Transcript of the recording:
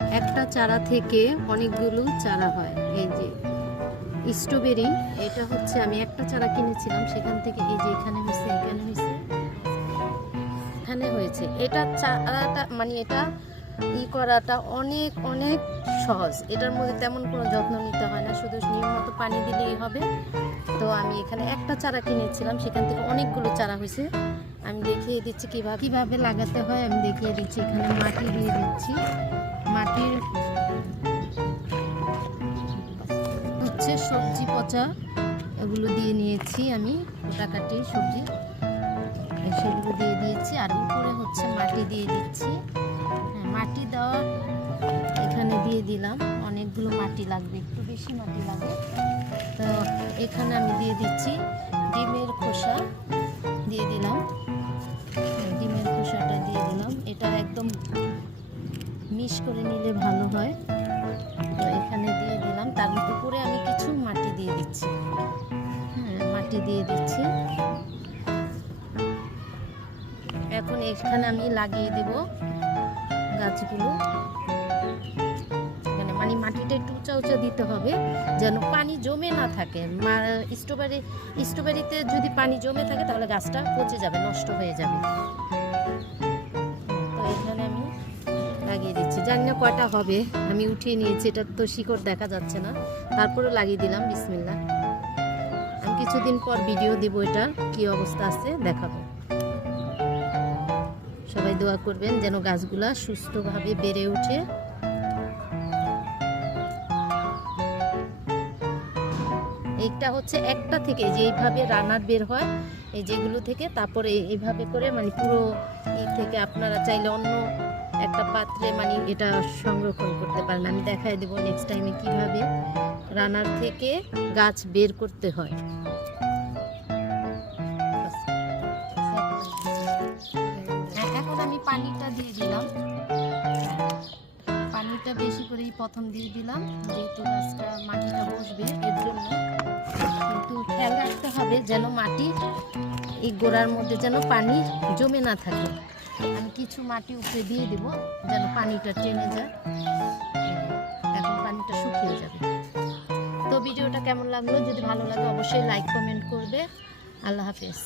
একটা চারা থেকে অনেকগুলো চারা হয়। এই যে স্ট্রবেরি, এটা হচ্ছে আমি একটা চারা কিনেছিলাম, সেখান থেকে এই যে এখানে হয়েছে, এখানে হয়েছে, এখানে হয়েছে। এটা চারাটা মানে এটা করাটা অনেক অনেক সহজ। এটার মধ্যে তেমন কোনো যত্ন নিতে হয় না, শুধু নিয়মিত পানি দিলেই হবে। তো আমি এখানে একটা চারা কিনেছিলাম, সেখান থেকে অনেকগুলো চারা হয়েছে। আমি দেখিয়ে দিচ্ছি কিভাবে লাগাতে হয়। আমি দেখিয়ে দিচ্ছি, এখানে মাটি দিয়ে দিচ্ছি। মাটির হচ্ছে সবজি পচা, এগুলো দিয়ে নিয়েছি আমি, কাটাকাটি সবজি সেগুলো দিয়ে দিয়েছি। আর উপরে হচ্ছে মাটি দিয়ে দিচ্ছি। মাটি দেওয়ার এখানে দিয়ে দিলাম, অনেকগুলো মাটি লাগবে, একটু বেশি মাটি লাগে। তো এখানে আমি দিয়ে দিচ্ছি ডিমের খোসা, দিয়ে দিলাম ডিমের খোসাটা দিয়ে দিলাম। এটা একদম মিক্স করে নিলে ভালো হয়। তো এখানে দিয়ে দিলাম, তার উপরে আমি কিছু মাটি দিয়ে দিচ্ছি। মাটি দিয়ে দিচ্ছি। এখন এখানে আমি লাগিয়ে দেব গাছগুলো। মানে মাটিটা একটু উঁচা উঁচা দিতে হবে, যেন পানি জমে না থাকে। স্ট্রবেরিতে যদি পানি জমে থাকে তাহলে গাছটা পচে যাবে, নষ্ট হয়ে যাবে। তো এখানে আমি লাগিয়ে দিচ্ছি, জানি না কয়টা হবে, আমি উঠিয়ে নিয়েছি। এটা তো শিকড় দেখা যাচ্ছে না, তারপরে লাগিয়ে দিলাম। বিসমিল্লাহ। আমি কিছুদিন পর ভিডিও দিব, এটা কি অবস্থা আছে দেখাবো। সবাই দোয়া করবেন যেন গাছগুলা সুস্থভাবে বেড়ে ওঠে। এইটা হচ্ছে একটা থেকে যে এইভাবে রানার বের হয়, এই যেগুলো থেকে, তারপরে এইভাবে করে মানে পুরো থেকে আপনারা চাইলে অন্য একটা পাত্রে মানে এটা সংরক্ষণ করতে পারেন। আমি দেখাই দেবো নেক্সট টাইমে কিভাবে রানার থেকে গাছ বের করতে হয়। এখন আমি পানিটা দিয়ে দিলাম, পানিটা বেশি করেই প্রথম দিয়ে দিলাম, যেহেতু গাছটা মাটিটা বসবে এর জন্য। কিন্তু খেয়াল রাখতে হবে যেন মাটির এই গোড়ার মধ্যে যেন পানি জমে না থাকে। আমি কিছু মাটি উপরে দিয়ে দেবো যেন পানিটা টেনে যায়। এখন পানিটা শুকিয়ে যাবে। তো ভিডিওটা কেমন লাগলো? যদি ভালো লাগে অবশ্যই লাইক কমেন্ট করবে। আল্লাহ হাফেজ।